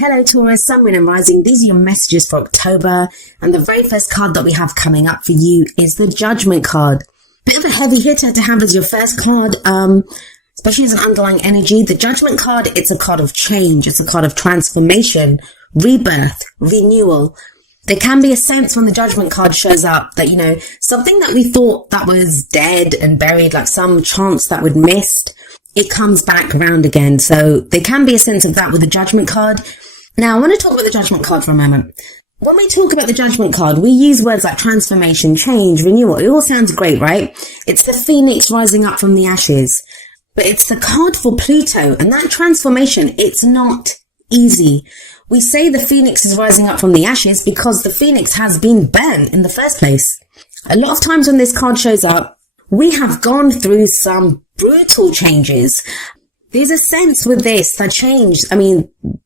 Hello Taurus, Sun, Moon and Rising. These are your messages for October. And the very first card that we have coming up for you is the Judgment card. Bit of a heavy hitter to have as your first card, especially as an underlying energy. The Judgment card, it's a card of change. It's a card of transformation, rebirth, renewal. There can be a sense when the Judgment card shows up that, something that we thought that was dead and buried, like some chance that we'd missed, it comes back around again. So there can be a sense of that with the Judgment card. Now, I want to talk about the Judgment card for a moment. When we talk about the Judgment card, we use words like transformation, change, renewal. It all sounds great, right? It's the phoenix rising up from the ashes. But it's the card for Pluto, and that transformation, it's not easy. We say the phoenix is rising up from the ashes because the phoenix has been burnt in the first place. A lot of times when this card shows up, we have gone through some brutal changes. There's a sense with this that change,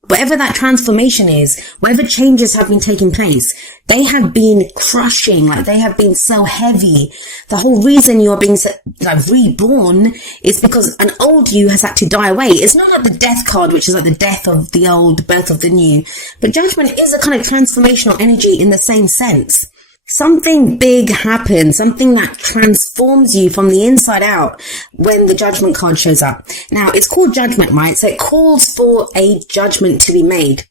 whatever that transformation is, whatever changes have been taking place, they have been crushing, they have been so heavy. The whole reason you're being reborn is because an old you has had to die away. It's not like the death card, which is like the death of the old, birth of the new. But Judgment is a kind of transformational energy in the same sense. Something big happens, something that transforms you from the inside out when the Judgment card shows up. Now, it's called Judgment, right? So it calls for a judgment to be made.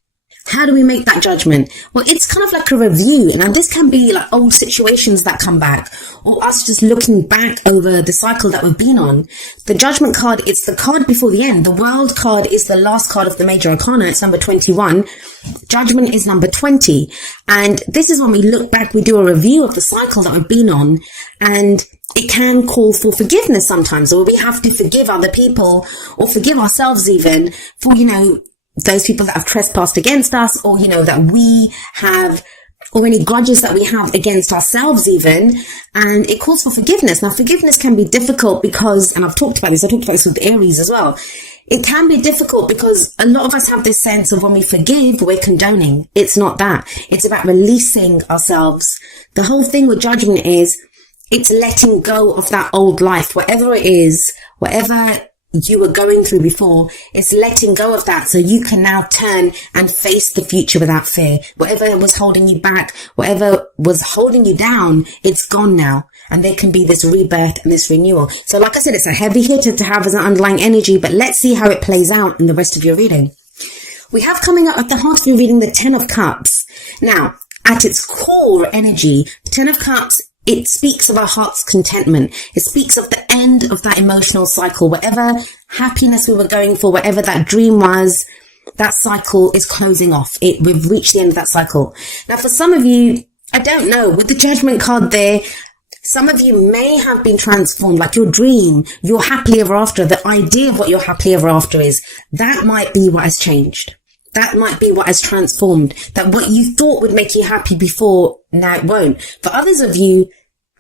How do we make that judgment? Well, it's kind of like a review. And this can be like old situations that come back, or us just looking back over the cycle that we've been on. The Judgment card, it's the card before the end. The World card is the last card of the Major Arcana. It's number 21. Judgment is number 20. And this is when we look back, we do a review of the cycle that we've been on. And it can call for forgiveness sometimes, or we have to forgive other people or forgive ourselves even for, those people that have trespassed against us, or, that we have, or any grudges that we have against ourselves even. And it calls for forgiveness. Now, forgiveness can be difficult because, and I talked about this with Aries as well. It can be difficult because a lot of us have this sense of when we forgive, we're condoning. It's not that. It's about releasing ourselves. The whole thing with Judgment is it's letting go of that old life, whatever it is, whatever you were going through before. It's letting go of that so you can now turn and face the future without fear. Whatever was holding you back, whatever was holding you down, it's gone now. And there can be this rebirth and this renewal. So like I said, it's a heavy hitter to have as an underlying energy, but let's see how it plays out in the rest of your reading. We have coming up at the heart of your reading the Ten of Cups. Now, at its core energy, the Ten of Cups, it speaks of our heart's contentment. It speaks of the end of that emotional cycle. Whatever happiness we were going for, whatever that dream was, that cycle is closing off. We've reached the end of that cycle. Now, for some of you, I don't know, with the Judgment card there, some of you may have been transformed, like your dream, your happily ever after, the idea of what your happily ever after is, that might be what has changed. That might be what has transformed. That what you thought would make you happy before, now it won't. For others of you,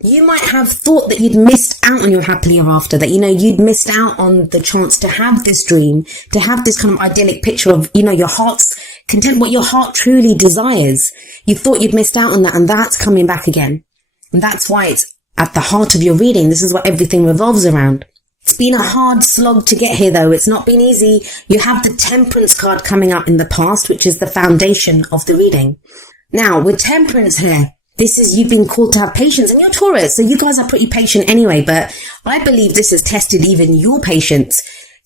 you might have thought that you'd missed out on your happily ever after, that, you'd missed out on the chance to have this dream, to have this kind of idyllic picture of, your heart's content, what your heart truly desires. You thought you'd missed out on that, and that's coming back again. And that's why it's at the heart of your reading. This is what everything revolves around. It's been a hard slog to get here, though. It's not been easy. You have the Temperance card coming up in the past, which is the foundation of the reading. Now, with Temperance here, this is you've been called to have patience, and you're Taurus, so you guys are pretty patient anyway, but I believe this has tested even your patience.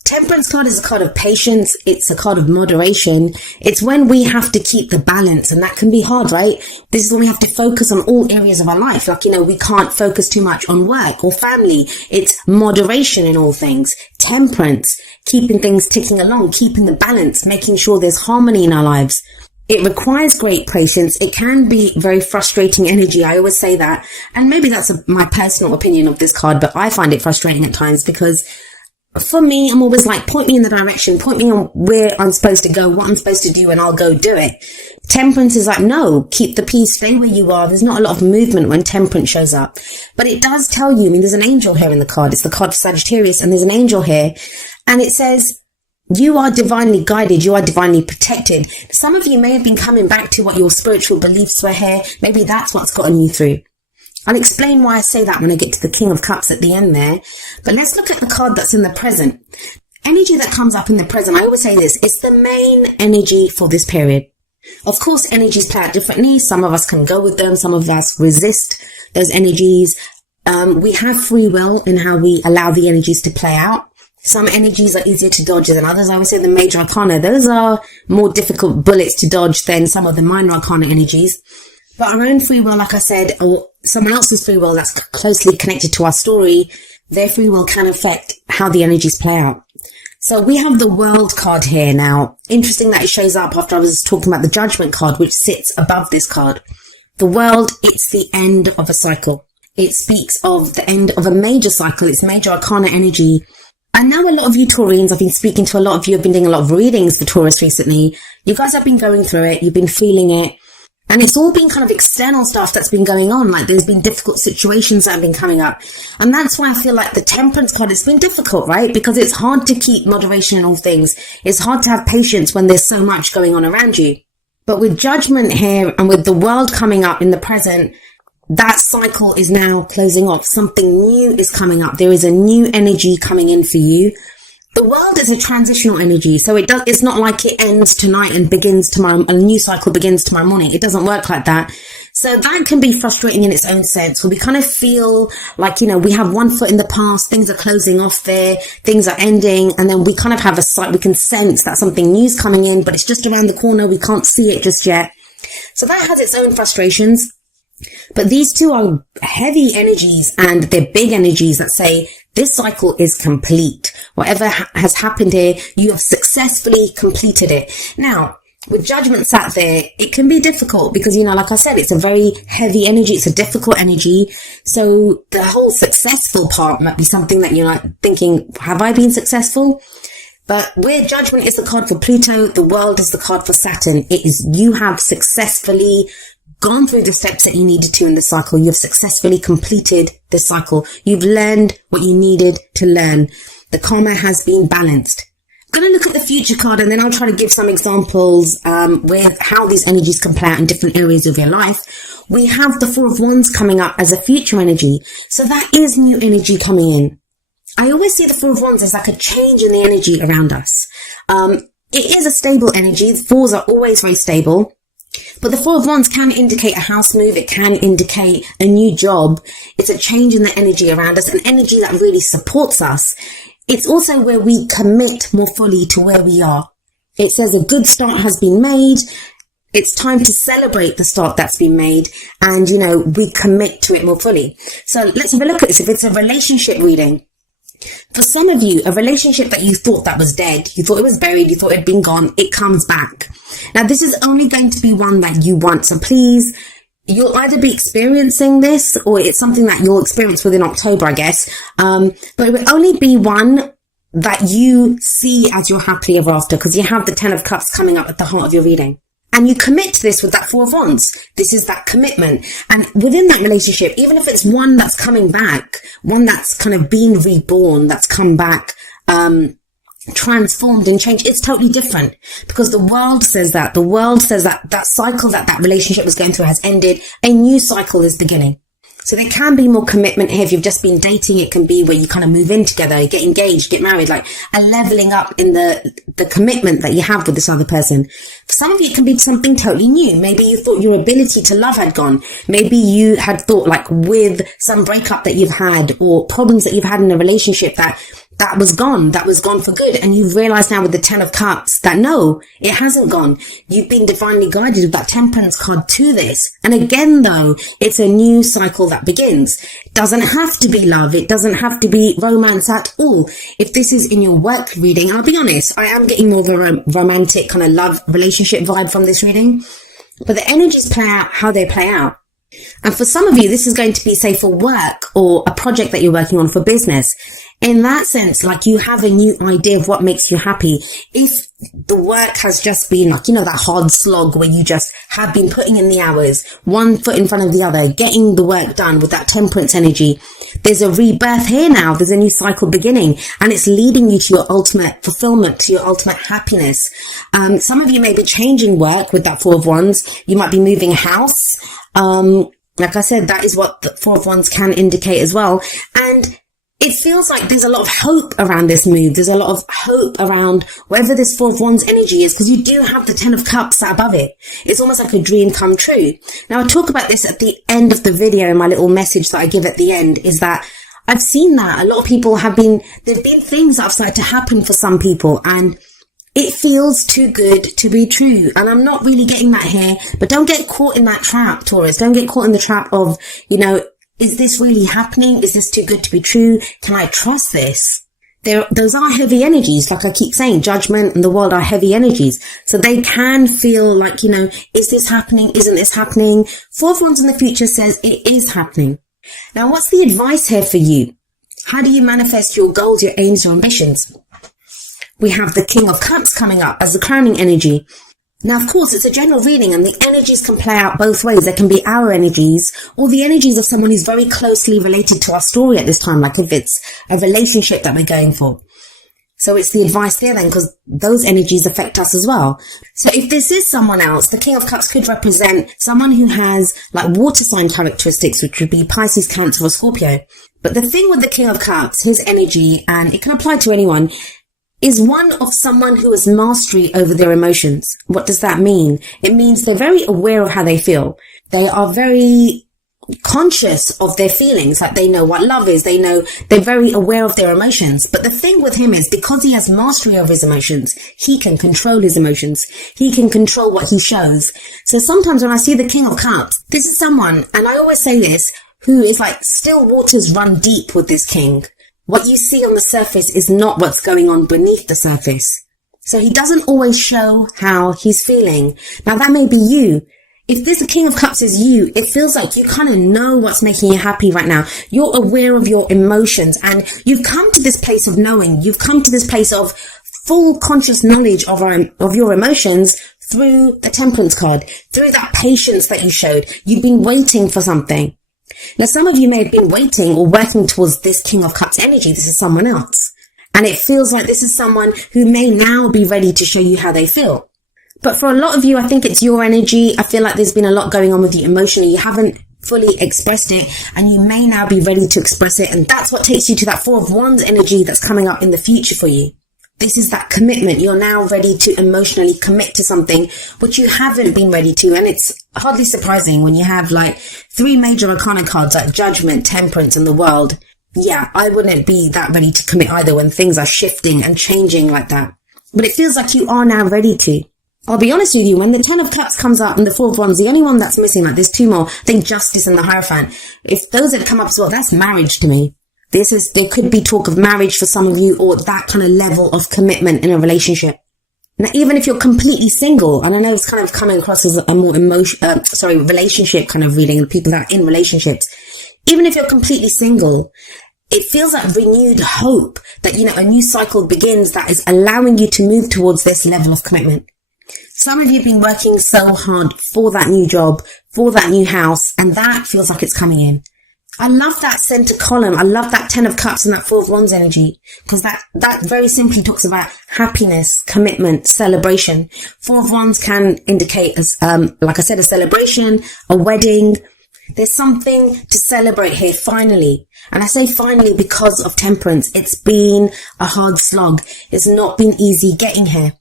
Temperance card is a card of patience. It's a card of moderation. It's when we have to keep the balance, and that can be hard, right? This is when we have to focus on all areas of our life. We can't focus too much on work or family. It's moderation in all things. Temperance, keeping things ticking along, keeping the balance, making sure there's harmony in our lives. It requires great patience. It can be very frustrating energy. I always say that. And maybe that's my personal opinion of this card, but I find it frustrating at times because for me, I'm always like, point me in the direction, point me on where I'm supposed to go, what I'm supposed to do, and I'll go do it. Temperance is like, no, keep the peace, stay where you are. There's not a lot of movement when Temperance shows up. But it does tell you, there's an angel here in the card. It's the card for Sagittarius, and there's an angel here. And it says, you are divinely guided. You are divinely protected. Some of you may have been coming back to what your spiritual beliefs were here. Maybe that's what's gotten you through. I'll explain why I say that when I get to the King of Cups at the end there. But let's look at the card that's in the present. energy that comes up in the present, I always say this, it's the main energy for this period. Of course, energies play out differently. Some of us can go with them. Some of us resist those energies. We have free will in how we allow the energies to play out. Some energies are easier to dodge than others. I would say the major arcana, those are more difficult bullets to dodge than some of the minor arcana energies. But our own free will, like I said, or someone else's free will that's closely connected to our story, their free will can affect how the energies play out. So we have the World card here now. Interesting that it shows up after I was talking about the Judgment card, which sits above this card. The World, it's the end of a cycle. It speaks of the end of a major cycle. It's major arcana energy. I know a lot of you Taurians, I've been speaking to a lot of you, have been doing a lot of readings for Taurus recently. You guys have been going through it. You've been feeling it. And it's all been kind of external stuff that's been going on. Like there's been difficult situations that have been coming up. And that's why I feel like the Temperance card, it's been difficult, right? Because it's hard to keep moderation in all things. It's hard to have patience when there's so much going on around you. But with Judgment here and with the World coming up in the present, that cycle is now closing off. Something new is coming up. There is a new energy coming in for you. The World is a transitional energy, so it's not like it ends tonight and begins tomorrow, a new cycle begins tomorrow morning. It doesn't work like that. So that can be frustrating in its own sense, where we kind of feel like, we have one foot in the past, things are closing off there, things are ending, and then we kind of have we can sense that something new's coming in, but it's just around the corner, we can't see it just yet. So that has its own frustrations. But these two are heavy energies, and they're big energies that say this cycle is complete. Whatever has happened here, you have successfully completed it. Now, with Judgment sat there, it can be difficult because, like I said, it's a very heavy energy. It's a difficult energy. So the whole successful part might be something that you're thinking, have I been successful? But where Judgment is the card for Pluto, the World is the card for Saturn. It is, you have successfully gone through the steps that you needed to in the cycle. You've successfully completed the cycle. You've learned what you needed to learn. The karma has been balanced. I'm going to look at the future card, and then I'll try to give some examples with how these energies can play out in different areas of your life. We have the Four of Wands coming up as a future energy. So that is new energy coming in. I always see the Four of Wands as like a change in the energy around us. It is a stable energy. The fours are always very stable. But the Four of Wands can indicate a house move. It can indicate a new job. It's a change in the energy around us, an energy that really supports us. It's also where we commit more fully to where we are. It says a good start has been made. It's time to celebrate the start that's been made, and, we commit to it more fully. So let's have a look at this. If it's a relationship reading, for some of you, a relationship that you thought that was dead, you thought it was buried, you thought it had been gone, it comes back. Now, this is only going to be one that you want. So please, you'll either be experiencing this, or it's something that you'll experience within October, I guess. But it will only be one that you see as your happily ever after, because you have the Ten of Cups coming up at the heart of your reading. And you commit to this with that Four of Wands. This is that commitment. And within that relationship, even if it's one that's coming back, one that's kind of been reborn, that's come back, transformed and changed, it's totally different, because the world says that. The world says that that cycle that relationship was going through has ended. A new cycle is beginning. So there can be more commitment here. If you've just been dating, it can be where you kind of move in together, get engaged, get married, like a leveling up in the commitment that you have with this other person. For some of you, it can be something totally new. Maybe you thought your ability to love had gone. Maybe you had thought, like, with some breakup that you've had or problems that you've had in a relationship, that was gone for good. And you've realized now with the Ten of Cups that no, it hasn't gone. You've been divinely guided with that Temperance card to this. And again, though, it's a new cycle that begins. It doesn't have to be love. It doesn't have to be romance at all. If this is in your work reading, I'll be honest, I am getting more of a romantic kind of love relationship vibe from this reading. But the energies play out how they play out. And for some of you, this is going to be, say, for work or a project that you're working on for business. In that sense, like, you have a new idea of what makes you happy. If the work has just been like, that hard slog where you just have been putting in the hours, one foot in front of the other, getting the work done with that Temperance energy, there's a rebirth here now. There's a new cycle beginning, and it's leading you to your ultimate fulfillment, to your ultimate happiness. Some of you may be changing work with that Four of Wands. You might be moving house. Like I said, that is what the Four of Wands can indicate as well. And it feels like there's a lot of hope around this move. There's a lot of hope around wherever this Four of Wands energy is, because you do have the Ten of Cups sat above it. It's almost like a dream come true. Now, I talk about this at the end of the video, in my little message that I give at the end, is that I've seen that a lot of people there've been things that have started to happen for some people, and it feels too good to be true. And I'm not really getting that here, but don't get caught in that trap, Taurus. Don't get caught in the trap of, is this really happening? Is this too good to be true? Can I trust this? Those are heavy energies. Like I keep saying, Judgment and the World are heavy energies. So they can feel like, is this happening? Isn't this happening? Four of Wands in the future says it is happening. Now, what's the advice here for you? How do you manifest your goals, your aims, your ambitions? We have the King of Cups coming up as the crowning energy. Now, of course, it's a general reading and the energies can play out both ways. There can be our energies or the energies of someone who's very closely related to our story at this time, like if it's a relationship that we're going for. So it's the advice there then, because those energies affect us as well. So if this is someone else, the King of Cups could represent someone who has like water sign characteristics, which would be Pisces, Cancer or Scorpio. But the thing with the King of Cups, his energy, and it can apply to anyone, is one of someone who has mastery over their emotions. What does that mean? It means they're very aware of how they feel. They are very conscious of their feelings, like they know what love is. They're very aware of their emotions. But the thing with him is, because he has mastery over his emotions, he can control his emotions. He can control what he shows. So sometimes when I see the King of Cups, this is someone, and I always say this, who is like still waters run deep with this king. What you see on the surface is not what's going on beneath the surface. So he doesn't always show how he's feeling. Now that may be you. If this King of Cups is you, it feels like you kind of know what's making you happy right now. You're aware of your emotions and you've come to this place of knowing. You've come to this place of full conscious knowledge of your emotions through the Temperance card, through that patience that you showed. You've been waiting for something. Now, some of you may have been waiting or working towards this King of Cups energy. This is someone else. And it feels like this is someone who may now be ready to show you how they feel. But for a lot of you, I think it's your energy. I feel like there's been a lot going on with you emotionally. You haven't fully expressed it and you may now be ready to express it. And that's what takes you to that Four of Wands energy that's coming up in the future for you. This is that commitment. You're now ready to emotionally commit to something which you haven't been ready to. And it's hardly surprising when you have like 3 major arcana cards like Judgment, Temperance and the World. Yeah, I wouldn't be that ready to commit either when things are shifting and changing like that. But it feels like you are now ready to. I'll be honest with you, when the Ten of Cups comes up and the Four of Wands, the only one that's missing, like there's 2 more, I think Justice and the Hierophant. If those had come up as well, that's marriage to me. There could be talk of marriage for some of you or that kind of level of commitment in a relationship. Now, even if you're completely single, and I know it's kind of coming across as a more relationship kind of reading, the people that are in relationships. Even if you're completely single, it feels like renewed hope that, a new cycle begins that is allowing you to move towards this level of commitment. Some of you have been working so hard for that new job, for that new house, and that feels like it's coming in. I love that center column. I love that 10 of Cups and that 4 of Wands energy, because that very simply talks about happiness, commitment, celebration. 4 of Wands can indicate, as like I said, a celebration, a wedding. There's something to celebrate here, finally. And I say finally because of Temperance. It's been a hard slog. It's not been easy getting here.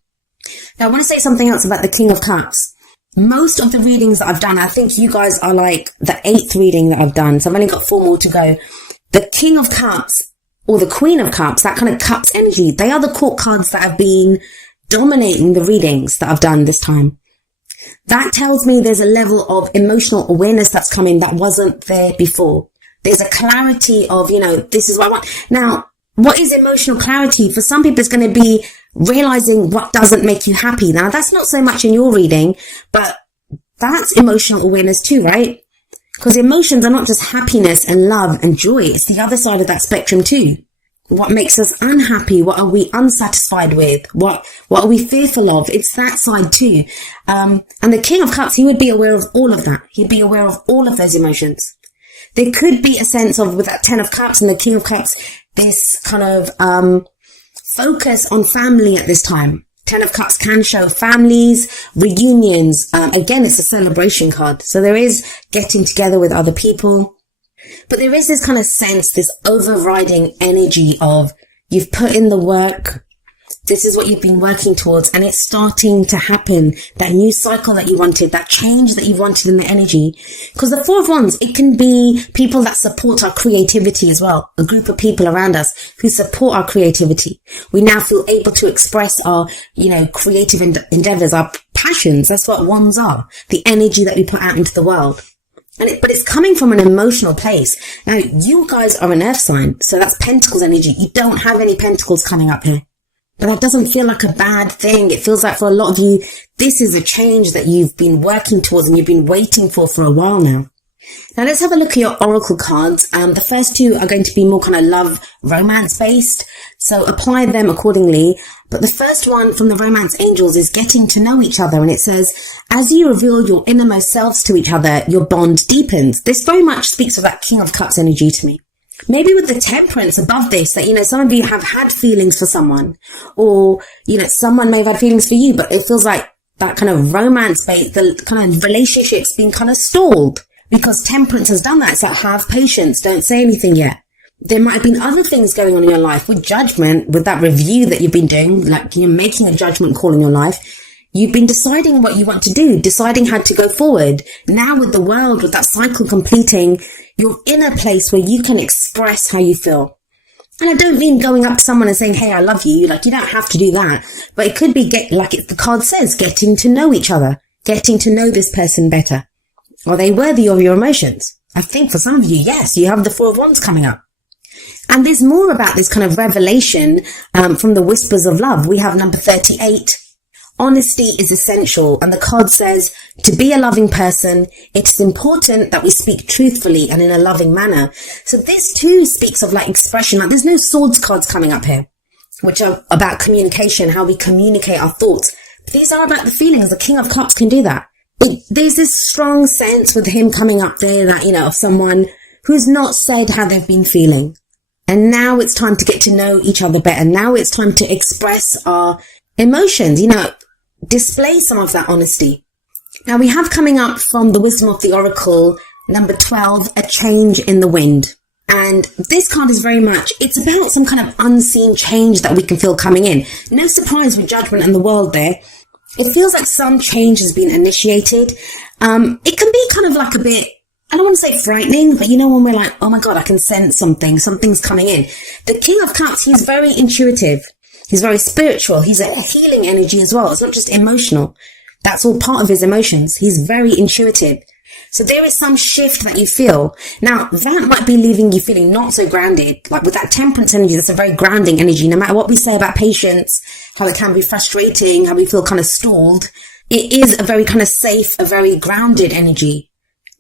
Now, I want to say something else about the King of Cups. Most of the readings that I've done, I think you guys are like the 8th reading that I've done. So I've only got 4 more to go. The King of Cups or the Queen of Cups, that kind of Cups energy, they are the court cards that have been dominating the readings that I've done this time. That tells me there's a level of emotional awareness that's coming that wasn't there before. There's a clarity of, this is what I want. Now, what is emotional clarity? For some people, it's going to be realizing what doesn't make you happy. Now, that's not so much in your reading, but that's emotional awareness too, right? Because emotions are not just happiness and love and joy. It's the other side of that spectrum too. What makes us unhappy? What are we unsatisfied with? What are we fearful of? It's that side too. And the King of Cups, he would be aware of all of that. He'd be aware of all of those emotions. There could be a sense of, with that 10 of Cups and the King of Cups, this kind of focus on family at this time. 10 of Cups can show families, reunions. Again, it's a celebration card. So there is getting together with other people. But there is this kind of sense, this overriding energy of you've put in the work. This is what you've been working towards, and it's starting to happen. That new cycle that you wanted, that change that you wanted in the energy. Because the Four of Wands, it can be people that support our creativity as well. A group of people around us who support our creativity. We now feel able to express our, creative endeavors, our passions. That's what wands are. The energy that we put out into the world. But it's coming from an emotional place. Now, you guys are an earth sign, so that's Pentacles energy. You don't have any Pentacles coming up here. But that doesn't feel like a bad thing. It feels like for a lot of you, this is a change that you've been working towards and you've been waiting for a while now. Now let's have a look at your oracle cards. The first two are going to be more kind of love, romance based. So apply them accordingly. But the first one from the romance angels is getting to know each other. And it says, as you reveal your innermost selves to each other, your bond deepens. This very much speaks of that King of Cups energy to me. Maybe with the temperance above this, that, some of you have had feelings for someone, or, someone may have had feelings for you, but it feels like that kind of romance bait, the kind of relationship's been kind of stalled because temperance has done that. It's like, have patience, don't say anything yet. There might have been other things going on in your life with judgment, with that review that you've been doing, like, making a judgment call in your life. You've been deciding what you want to do, deciding how to go forward. Now with the world, with that cycle completing, you're in a place where you can express how you feel. And I don't mean going up to someone and saying, hey, I love you. Like, you don't have to do that. But it could be, the card says, getting to know each other, getting to know this person better. Are they worthy of your emotions? I think for some of you, yes, you have the Four of Wands coming up. And there's more about this kind of revelation from the Whispers of Love. We have number 38. Honesty is essential, and the card says, to be a loving person, it is important that we speak truthfully and in a loving manner. So this too speaks of expression. There's no swords cards coming up here, which are about communication, how we communicate our thoughts. But these are about the feelings. The King of Cups can do that. But there's this strong sense with him coming up there that, of someone who's not said how they've been feeling. And now it's time to get to know each other better. Now it's time to express our emotions, display some of that honesty. Now we have coming up from the Wisdom of the Oracle, number 12, a change in the wind. And this card is very much, it's about some kind of unseen change that we can feel coming in. No surprise with Judgment and the World there. It feels like some change has been initiated. It can be kind of like a bit, I don't want to say frightening, but when we're like, oh my God, I can sense something's coming in. The King of Cups, he's very intuitive. He's very spiritual. He's a healing energy as well. It's not just emotional. That's all part of his emotions. He's very intuitive. So there is some shift that you feel. Now, that might be leaving you feeling not so grounded. Like with that temperance energy, that's a very grounding energy. No matter what we say about patience, how it can be frustrating, how we feel kind of stalled, it is a very kind of safe, a very grounded energy.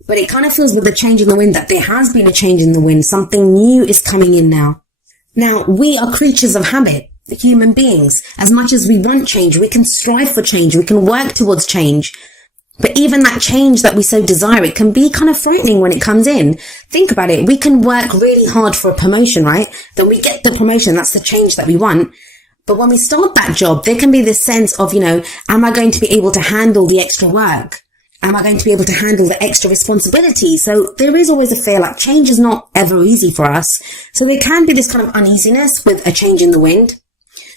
But it kind of feels with the change in the wind that there has been a change in the wind. Something new is coming in now. Now, we are creatures of habit. Human beings, as much as we want change, we can strive for change, we can work towards change. But even that change that we so desire, it can be kind of frightening when it comes in. Think about it. We can work really hard for a promotion, right? Then we get the promotion. That's the change that we want. But when we start that job, there can be this sense of, am I going to be able to handle the extra work? Am I going to be able to handle the extra responsibility? So there is always a fear like change is not ever easy for us. So there can be this kind of uneasiness with a change in the wind.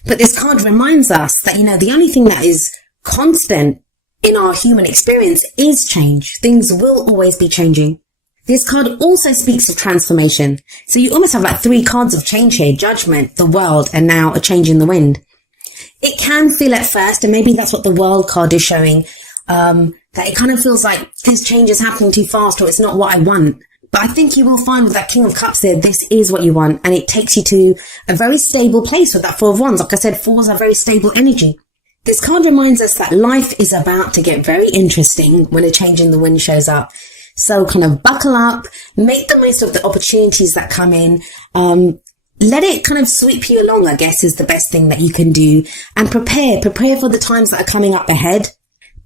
But this card reminds us that, the only thing that is constant in our human experience is change. Things will always be changing. This card also speaks of transformation. So you almost have 3 cards of change here: Judgment, the World, and now a change in the wind. It can feel at first, and maybe that's what the World card is showing, that it kind of feels like this change is happening too fast, or it's not what I want. But I think you will find with that King of Cups there, this is what you want. And it takes you to a very stable place with that Four of Wands. Like I said, fours are very stable energy. This card reminds us that life is about to get very interesting when a change in the wind shows up. So kind of buckle up, make the most of the opportunities that come in. Let it kind of sweep you along, I guess, is the best thing that you can do. And prepare for the times that are coming up ahead.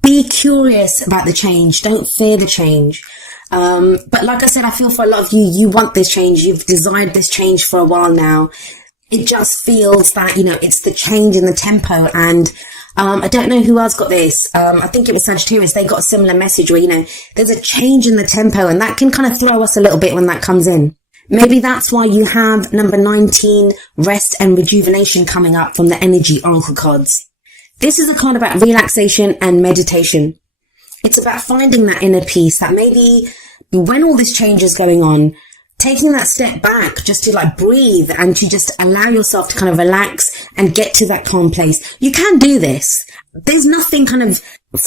Be curious about the change. Don't fear the change. But like I said, I feel for a lot of you, you want this change. You've desired this change for a while now. It just feels that, it's the change in the tempo. And I don't know who else got this. I think it was Sagittarius. They got a similar message where, there's a change in the tempo, and that can kind of throw us a little bit when that comes in. Maybe that's why you have number 19, rest and rejuvenation, coming up from the energy oracle cards. This is a card about relaxation and meditation. It's about finding that inner peace, that maybe when all this change is going on, taking that step back just to breathe and to just allow yourself to kind of relax and get to that calm place. You can do this. There's nothing kind of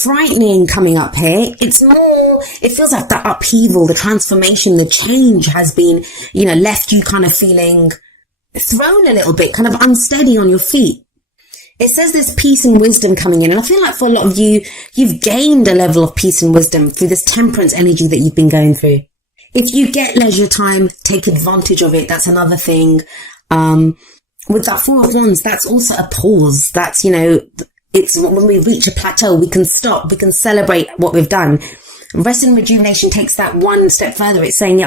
frightening coming up here. It's more, it feels like the upheaval, the transformation, the change has been, left you kind of feeling thrown a little bit, kind of unsteady on your feet. It says there's peace and wisdom coming in. And I feel like for a lot of you, you've gained a level of peace and wisdom through this temperance energy that you've been going through. If you get leisure time, take advantage of it. That's another thing. With that Four of Wands, that's also a pause. That's, it's when we reach a plateau, we can stop, we can celebrate what we've done. Rest and rejuvenation takes that one step further. It's saying,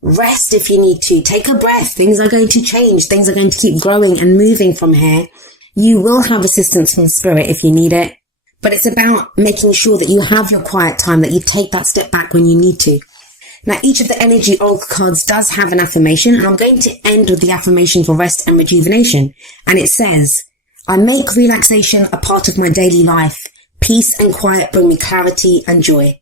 rest if you need to. Take a breath. Things are going to change. Things are going to keep growing and moving from here. You will have assistance from spirit if you need it. But it's about making sure that you have your quiet time, that you take that step back when you need to. Now, each of the energy oracle cards does have an affirmation, and I'm going to end with the affirmation for rest and rejuvenation. And it says, I make relaxation a part of my daily life. Peace and quiet bring me clarity and joy.